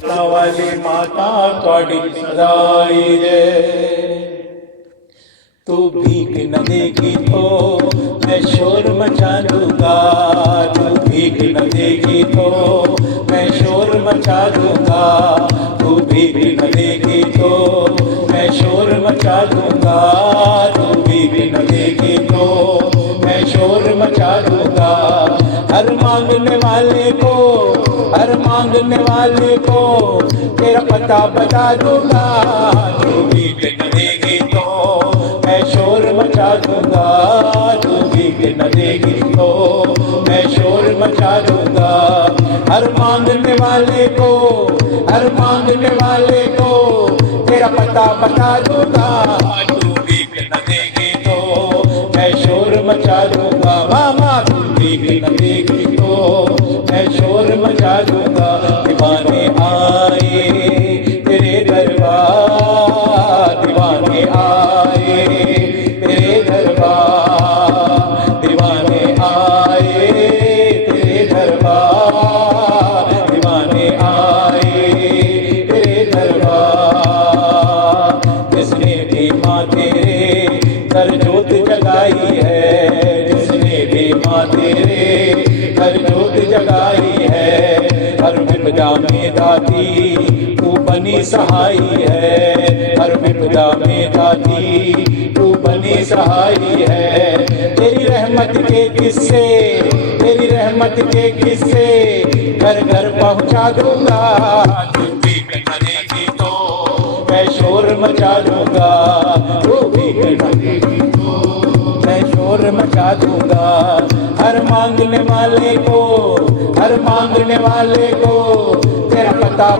कृष्णा वाली माता थोड़ी सदाई रे। तू भीख न देगी तो मैं शोर मचा दूंगा, तू भीख न देगी तो मैं शोर मचा दूंगा, तू भीख न देगी तो मैं शोर मचा दूंगा, तू भीख न देगी तो मैं शोर मचा दूंगा। हर मांगने वाले को, हर मांगने वाले को तेरा पता बता दूंगा, तू भीख न देगी तो मैं शोर मचा दूंगा, तू भीख न देगी तो मैं शोर मचा दूंगा। हर मांगने वाले को, हर मांगने वाले को तेरा पता बता दूंगा, तू भीख न देगी तो मैं शोर मचा दूंगा। मामा तू भीख न देगी तो मैं शोर मचा दूंगा। दीवाने आए तेरे दरबार, दीवाने आए तेरे दरबार, दीवाने आए तेरे दरबार, दीवाने आए तेरे दरबार। जिसने भी माँ तेरे घर जोत जगाई है, जिसने भी माँ तेरे घर जोत जगाई है, हर विपदा में दाती तू बनी सहाई है, हर विपदा में दाती तू बनी सहाई है। तेरी रहमत के किस्से, तेरी रहमत के किस्से घर घर पहुंचा दूंगा, तू भीख न देगी तो मैं शोर मचा दूंगा, तू भीख न देगी तो मैं शोर मचा दूंगा। हर मांगने वाले को, हर मांगने वाले को तेरा पता